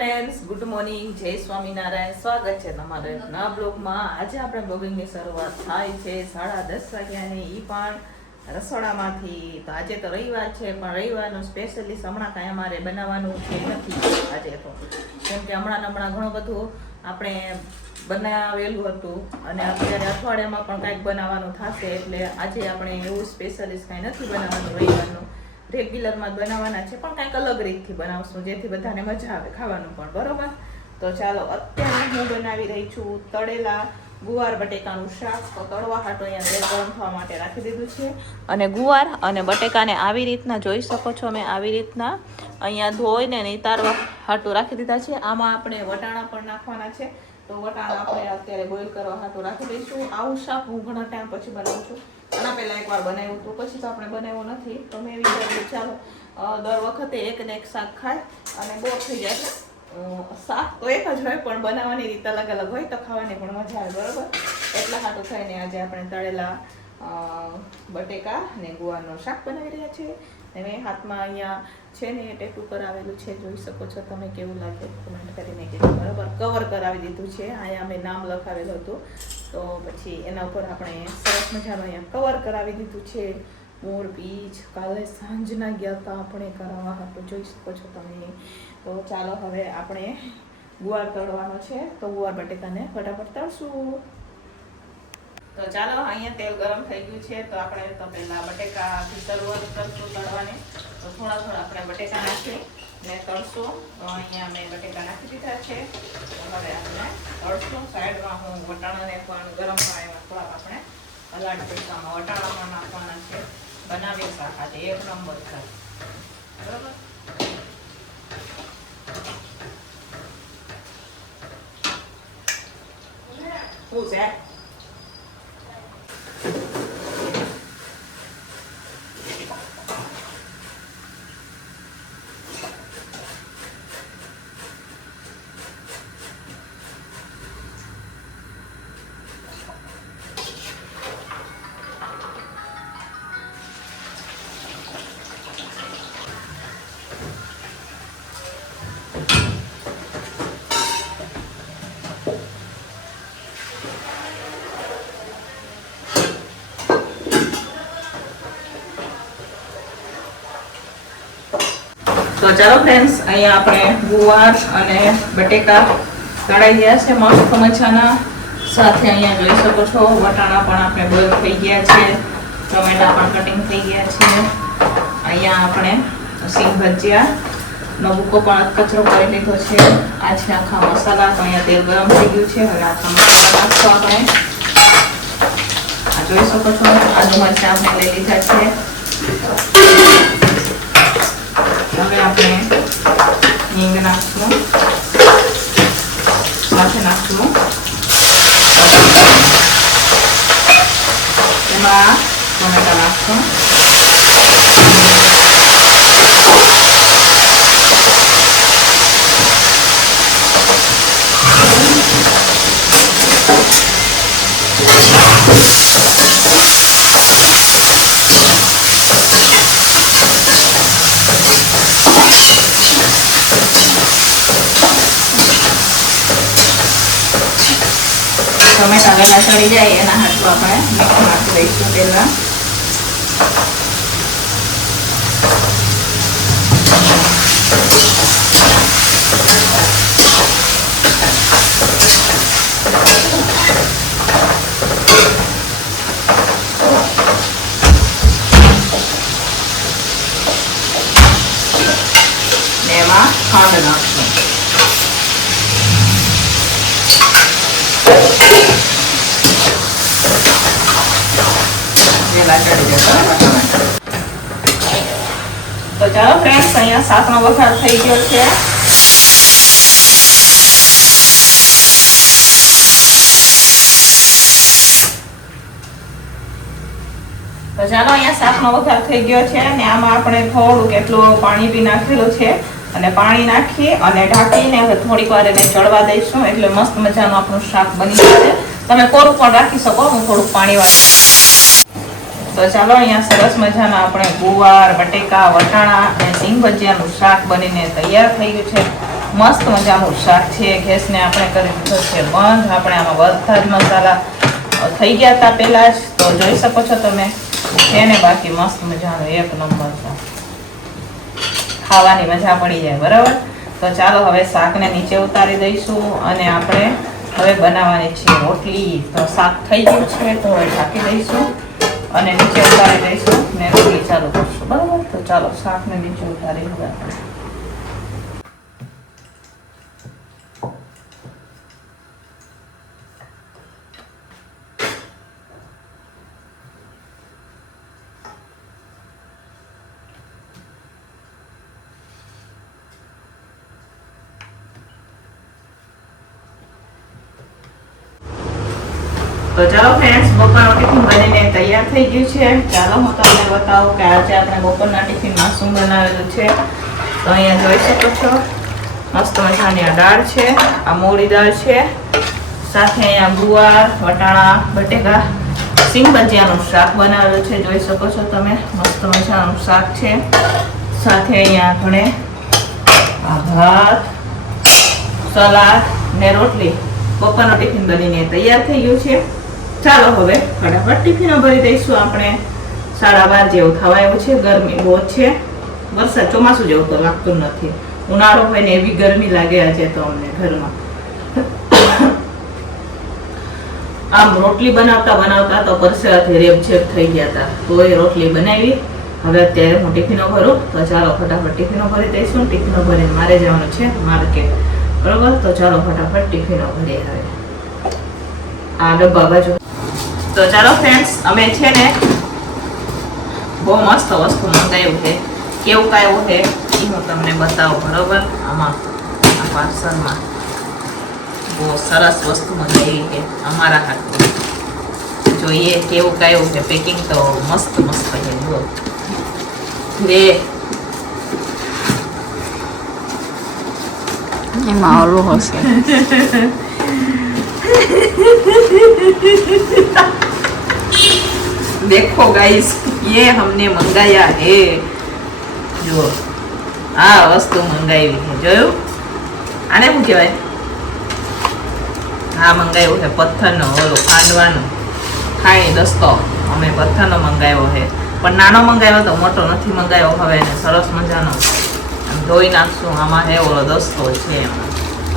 Friends, good morning, જય સ્વામિનારાયણ. સ્વાગત છે તમારે નવા બ્લોગમાં. આજે આપણે બ્લોગિંગની શરૂઆત થાય છે 10:30 વાગ્યાની, એ પણ રસોડામાંથી. તો આજે તો રવિવાર છે, પણ રવિવારનું સ્પેશિયલી હમણાં કાંઈ અમારે બનાવવાનું છે નથી આજે તો, કેમ કે હમણાં ઘણું બધું આપણે બનાવેલું હતું અને અત્યારે અઠવાડિયામાં પણ કાંઈક બનાવવાનું થશે, એટલે આજે આપણે એવું સ્પેશિયલિસ્ટ કાંઈ નથી બનાવવાનું રવિવારનું. રેગ્યુલરમાં બનાવવાના છે, પણ કાંઈક અલગ રીતથી બનાવશું જેથી બધાને મજા આવે ખાવાનું પણ. બરોબર, તો ચાલો અત્યારે હું બનાવી રહી છું તળેલા ગુવાર બટેકાનું શાક. તો તળવા હાટો અહીંયા તેલ ગરમ થવા માટે રાખી દીધું છે, અને ગુવાર અને બટેકાને આવી રીતના જોઈ શકો છો, મેં આવી રીતના અહીંયા ધોઈને નિતારવા હાટું રાખી દીધા છે. આમાં આપણે વટાણા પણ નાખવાના છે, તો વટાણા આપણે અત્યારે બોઇલ કરવા હાટું રાખી દઈશું. આવું શાક હું ઘણા ટાઈમ પછી બનાવું છું. આના પહેલાં એકવાર બનાવ્યું હતું, પછી તો આપણે બનાવ્યું નથી. તો મેં વિચાર્યું ચાલો દર વખતે એક ને એક શાક ખાય અને બોર થઈ જાય. શાક તો એક જ હોય, પણ બનાવવાની રીત અલગ અલગ હોય તો ખાવાની પણ મજા આવે. બરાબર, એટલા હાટું થઈને આજે આપણે તળેલા બટેકા ને ગુવારનું શાક બનાવી રહ્યા છીએ. અને હાથમાં અહીંયા છે ને ટેટુ કરાવેલું છે, જોઈ શકો છો તમે. કેવું લાગે કમેન્ટ કરીને કીધું. બરાબર, કવર કરાવી દીધું છે. અહીંયા મેં નામ લખાવેલું હતું, તો પછી એના ઉપર આપણે સરસ મજાનું અહીંયા કવર કરાવી દીધું છે. મોર બીજ કાલે સાંજના ગયા હતા આપણે કરાવવા હતું, જોઈ શકો છો તમે. તો ચાલો હવે આપણે ગુવાર તળવાનો છે, તો ગુવાર બટેકાને ફટાફટ તળશું. તો ચાલો, અહીંયા તેલ ગરમ થઈ ગયું છે, તો આપણે તો પહેલાં બટેકાથી શરૂઆત કરશું તળવાની. તો થોડા આપણે બટેકા નાખી ને તળશું. તો અહીંયા મેં બટેકા નાખી દીધા છે, તો હવે આપણે તળશું. સાઈડમાં હું વટાણાને પણ ગરમ પાણીમાં થોડાક આપણે હલાડ પૈસામાં વટાણા પણ નાખવાના છે. બનાવી શાક આજે એક નંબર છે. બરાબર, શું છે? તો ચાલો ફ્રેન્ડ્સ, અહીંયા આપણે ગુવાર અને બટેકા તળાઈ ગયા છે મસ્ત મજાના. સાથે અહીંયા જોઈ શકો છો વટાણા પણ આપણે બોઇલ થઈ ગયા છે, ટમેટા પણ કટિંગ થઈ ગયા છે. અહીંયા આપણે સિંગ ભજીયાનો ભૂકો પણ કચરો કરી લીધો છે. આ છે આખા મસાલા. તો અહીંયા તેલ ગરમ થઈ ગયું છે, હવે આખા મસાલા નાખશો આપણે. આ જોઈ શકો છો આદુ મરચાં આપણે લઈ લીધા છે. હવે આપણે હિંગ નાખશું, સાથે નાખશું એમાં ટમેટા નાખશું. ટમેટા વહેલા ચડી જાય એના હાથું આપણે મીઠું નાખી દઈશું પહેલા. એમાં ખાંડ નાખશું. તો ચાલો ફ્રેન્ડ્સ, અહીંયા શાકનો વઘાર થઈ ગયો છે. તો ચાલો, અહીંયા શાકનો વઘાર થઈ ગયો છે, અને આમાં આપણે થોડુંક એટલું પાણી બી નાખેલું છે, અને પાણી નાખી અને ઢાંકીને હવે થોડીક વાર એને ચડવા દઈશું, એટલે મસ્ત મજાનું આપણું શાક બની જશે. તમે કોરું પણ રાખી શકો, હું થોડુંક પાણી વાળી. તો ચાલો, અહીંયા સરસ મજાના આપણે ગુવાર બટેકા વટાણા અને સિંગ ભજીયાનું શાક બનીને તૈયાર થઈ ગયું છે. મસ્ત મજાનું શાક છે. ગેસને આપણે કરી દીધો છે બંધ. આપણે આમાં બધા જ મસાલા થઈ ગયા હતા પહેલા જ, તો જોઈ શકો છો તમે. છે ને બાકી મસ્ત મજાનું એક નંબર છે, ખાવાની મજા પડી જાય. બરાબર, તો ચાલો હવે શાકને નીચે ઉતારી દઈશું અને આપણે હવે બનાવવાની છે રોટલી. તો શાક થઈ ગયું છે, તો હવે ઢાંકી દઈશું અને નીચે ઉતારી દઈશું ને રોટલી ચાલુ કરશું. બરાબર, તો ચાલો શાકને નીચે ઉતારી હવે આપણે. તો ચાલો ફ્રેન્ડ્સ, બપોરનું ટિફિન બનીને તૈયાર થઈ ગયું છે. ચાલો હું તમને બતાવું કે આજે આપણે બપોરના ટિફિનમાં શું બનાવેલું છે. તો અહીંયા જોઈ શકો છો મસ્ત મજાની આ દાળ છે, આ મોળી દાળ છે, સાથે અહીંયા ગુવાર, વટાણા, બટેકા, સિંગ ભજીયાનું શાક બનાવેલું છે. જોઈ શકો છો તમે, મસ્ત મજાનું શાક છે. સાથે અહીંયા ઘણે ભાત, સલાડ ને રોટલી. બપોરનું ટિફિન બનીને તૈયાર થઈ ગયું છે. ચાલો હવે ફટાફટ ટિફિનો ભરી દઈશું આપણે. 12:30 જેવું થવા આવ્યું છે. ગરમી બહુ છે, વરસાદ ચોમાસું જેવું તો લાગતું નથી. ઉનાળો હોય ને એવી ગરમી લાગે આજે તો અમને ઘરમાં. આમ રોટલી બનાવતા બનાવતા તો પરસેવાથી રેબઝેબ થઈ ગયા હતા, તો એ રોટલી બનાવી. હવે અત્યારે હું ટિફિનો ભરું. તો ચાલો ફટાફટ ટિફિનો ભરી દઈશું. ટિફિનો ભરીને મારે જવાનું છે માર્કેટ. બરોબર, તો ચાલો ફટાફટ ટિફિનો ભરીએ. હવે આ ડબ્બા બાજુ. તો ચાલો ફ્રેન્ડ્સ, અમે છે ને બહુ મસ્ત વસ્તુ મંગાવ્યું છે. કેવું કાયું છે એ હું તમને બતાવું. બરોબર, આમાં આ પાર્સલમાં બહુ સરસ વસ્તુ મંગાવી છે અમારા હાથમાં. જોઈએ કેવું કાયું છે. પેકિંગ તો મસ્ત મસ્ત છે. જુઓ રે, એમાં ઓલું હશે. देखो गाइस, ये हमने मंगाया है. जो આ વસ્તુ મંગાવી છે, જોયું? આને શું કહેવાય? આ મંગાવ્યું છે પથ્થરનો, ઓલો ખાંડવાનો ખાણી દસ્તો. અમે પથ્થરનો મંગાવ્યો છે, પણ નાનો મંગાવ્યો તો, મોટો નથી મંગાવ્યો. હવે એને સરસ મજાનો ધોઈ નાખશું. આમાં હે ઓલો દસ્તો છે,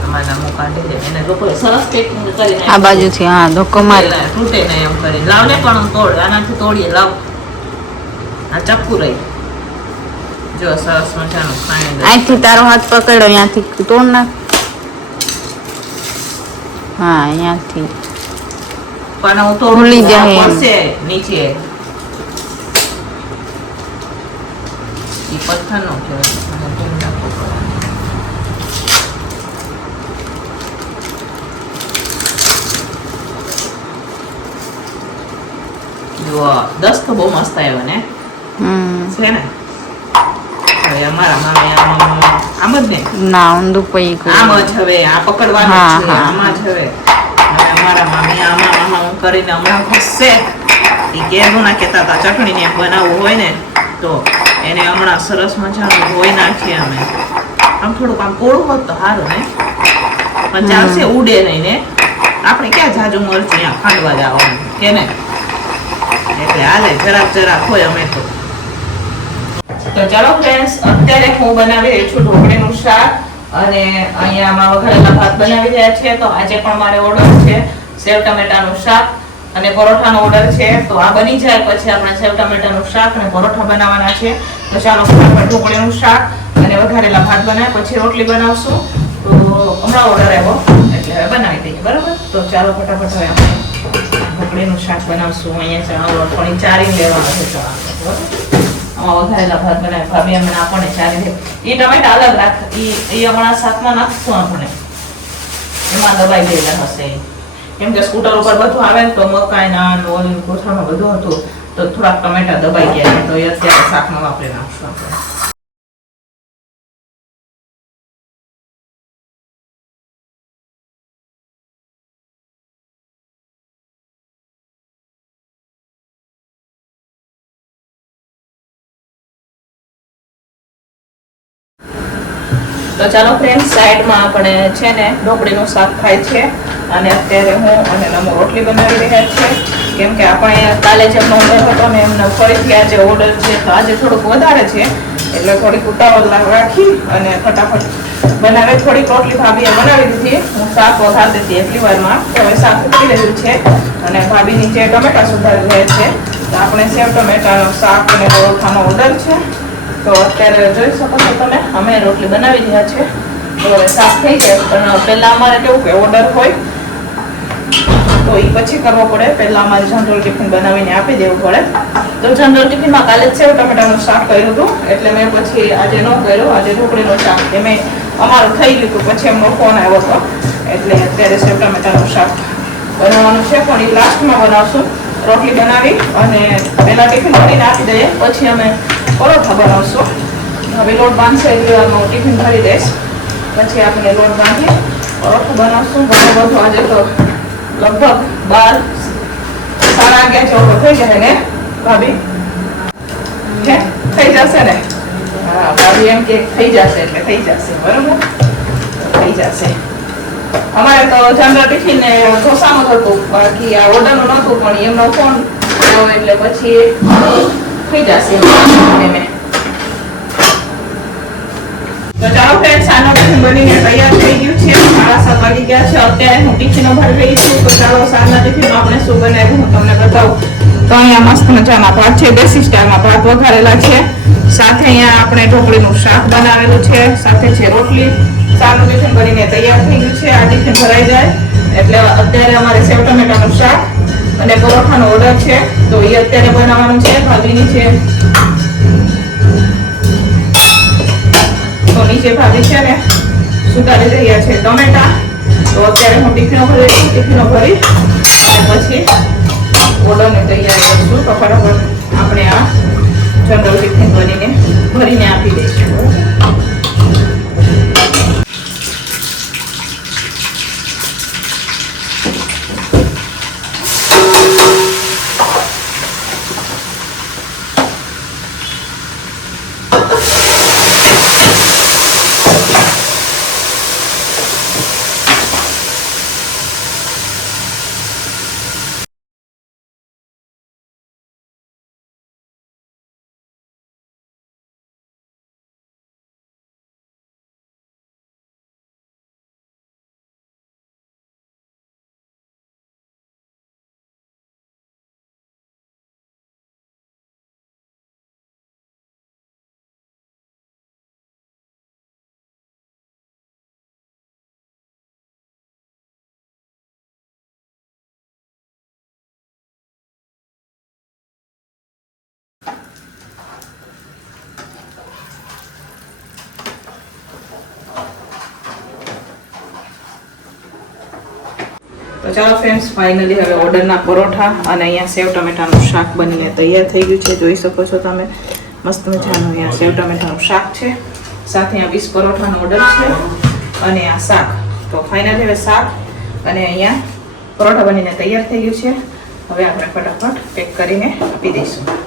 આમાં નામું કાઢી દે એને લોકો સરસ પેકિંગ કરીને આ બાજુથી હા ધક્કો માર તૂટે ને એમ કરી. લાવ ને પણ તોડ, આનાથી તોડીએ. લાવ, આ ચપ્પુ રહી. જો સરસ મજાનું ખાણી. અહીંથી તારો હાથ પકડ્યો, અહીંયાથી તોડ નાખ. હા, અહીંયાથી પણ હું તોડું ભૂલી જાય એમ. પડશે નીચે. ઈ પથ્થરનો કહેવાય. દસ તો બહુ મસ્ત આવ્યો ને છે ને. હવે અમારા મામે આમ જ ને, ના ઊંધું પઈ આમ જ. હવે આ પકડવાનું છે, આમાં જ. હવે અમારા મામી આમાં કરીને હમણાં ઘસશે. એ કેવું ના કહેતા હતા ચટણી ને બનાવવું હોય ને તો એને હમણાં સરસ મજાનું ધોઈ નાખીએ અમે. આમ થોડુંક આમ કોળું હોત તો સારું ને, પણ ચાલશે, ઉડે નહીં ને. આપણે ક્યાં જાજુ મરચું અહીંયા ખાંડવા જવાનું કે ને, એટલે હાલે જરાક હોય અમે તો. તો ચાલો ફ્રેન્ડ્સ, અત્યારે હું બનાવી રહી છું ઢોકળીનું શાક અને અહીંયા વઘારેલા ભાત બનાવી રહ્યા છે. તો આજે પણ મારે ઓર્ડર છે સેવ ટમેટાનું શાક અને પરોઠાનો ઓર્ડર છે. તો આ બની જાય પછી આપણે સેવ ટમેટાનું શાક અને પરોઠા બનાવવાના છે. તો ચાલો ફટાફટ ઢોકળીનું શાક અને વઘારેલા ભાત બનાવે, પછી રોટલી બનાવશું. તો હમણાં ઓર્ડર આવ્યો એટલે હવે બનાવી દઈએ. બરાબર, તો ચાલો ફટાફટ હવે આપણે ઢોકળીનું શાક બનાવશું. અહીંયા ચણા લોટ પણ ચારી લેવાનો છે. ચણા બરાબર, આમાં વઘારેલા ભાત બનાવે. ભાભી હમણાં આપણને ચારી દે. એ ટમેટા અલગ રાખ, એ હમણાં શાકમાં નાખશું આપણે. એમાં દબાઈ ગયેલા હશે કેમ કે સ્કૂટર ઉપર બધું આવે ને તો મકાઈ ના ઓલી કોથળામાં બધું હતું, તો થોડાક ટમેટા દબાઈ ગયા છે. તો એ અત્યારે શાકમાં વાપરી નાખશું આપણે. તો ચાલો ફ્રેન્ડ, સાઈડમાં આપણે છે ને ઢોકળીનું શાક થાય છે અને અત્યારે હું અને નમો રોટલી બનાવી રહ્યા છે. કેમ કે આપણે કાલે જેમનો ઓર્ડર હતો ને એમને ફરીથી આજે ઓર્ડર છે, તો આજે થોડુંક વધારે છે એટલે થોડીક ઉતાવળ રાખી અને ફટાફટ બનાવે. થોડીક રોટલી ભાભીએ બનાવી દીધી, હું શાક વઘારી દીધી એટલી વારમાં. તો હવે શાક ઉતરી રહ્યું છે અને ભાભી નીચે ટમેટા સુધારી રહ્યા છે. તો આપણે સેવ ટમેટાનો શાક અને પરોઠાનો ઓર્ડર છે. તો અત્યારે જોઈ શકો છો તમે, અમે રોટલી બનાવી રહ્યા છે. તો હવે શાક થઈ જાય, પણ પહેલાં અમારે કેવું કે ઓર્ડર હોય તો એ પછી કરવો પડે. પહેલાં અમારે જનરલ ટિફિન બનાવીને આપી દેવું પડે. તો જનરલ ટિફિનમાં કાલે જ સેવ ટમેટાનું શાક કર્યું હતું એટલે મેં પછી આજે ન કર્યું. આજે ઢોકળીનું શાક એમ અમારું થઈ ગયું હતું, પછી એમનો ફોન આવ્યો હતો એટલે અત્યારે સેવ ટમેટાનું શાક બનાવવાનું છે. પણ એ લાસ્ટમાં બનાવશું. રોટલી બનાવી અને પહેલાં ટિફિન ભરીને આપી દઈએ, પછી અમે પરોઠા બનાવશું. હવે લોટ બાંધશે એટલે હું ટિફિન ભરી દઈશ, પછી આપણે લોટ બાંધી પરોઠું બનાવશું. ઘણું બધું આજે તો લગભગ 12-11 જેવો થઈ જાય ને ભાભી? થઈ જશે ને? હા, ભાભી એમ કે થઈ જશે એટલે થઈ જશે. બરોબર, થઈ જશે. અમારે તો જનરલ ટિફિન ને ઢોસાનું હતું, બાકી આ ઓર્ડરનું નહોતું, પણ એમનો ફોન આવ્યો એટલે પછી થઈ જશે એમ. તો ચાલો ફ્રેન્ડ્સ, આનો ટિફિન બનીને તૈયાર થઈ ગયું છે. 7:30 વાગી ગયા છે. અત્યારે હું ટિફિનો ભરી રહી છું. તો ચાલો સાંજના ટિફિનમાં આપણે શું બનાવ્યું હું તમને બતાવું. તો અહીંયા મસ્ત મજાના ભાત છે, દેશી સ્ટાઇલમાં ભાત વઘારેલા છે. સાથે અહીંયા આપણે ઢોકળીનું શાક બનાવેલું છે, સાથે છે રોટલી. સારું ટિફિન બનીને તૈયાર થઈ ગયું છે. આ ટિફિન ભરાઈ જાય એટલે અત્યારે અમારે સેવ ટમેટાનું શાક અને પરોઠાનો ઓર્ડર છે, તો એ અત્યારે બનાવવાનું છે. ભાભીની છે તો નીચે ભાભી છે ને સુધારી રહ્યા છે ટમેટા. તો અત્યારે હું ટિફિનો ભરી અને પછી ઓર્ડરની તૈયારી કરીશું. તો ફટાફટ આપણે આ જનરલ ટિફિન ભરીને આપી દઈશું. તો ચાલો ફ્રેન્ડ્સ, ફાઇનલી હવે ઓર્ડરના પરોઠા અને અહીંયા સેવ ટમેટાનું શાક બનીને તૈયાર થઈ ગયું છે. જોઈ શકો છો તમે, મસ્ત મજાનું અહીંયા સેવ ટમેટાનું શાક છે, સાથે અહીંયા 20 પરોઠાનો ઓર્ડર છે અને આ શાક. તો ફાઇનલી હવે શાક અને અહીંયા પરોઠા બનીને તૈયાર થઈ ગયું છે. હવે આપણે ફટાફટ પેક કરીને આપી દઈશું.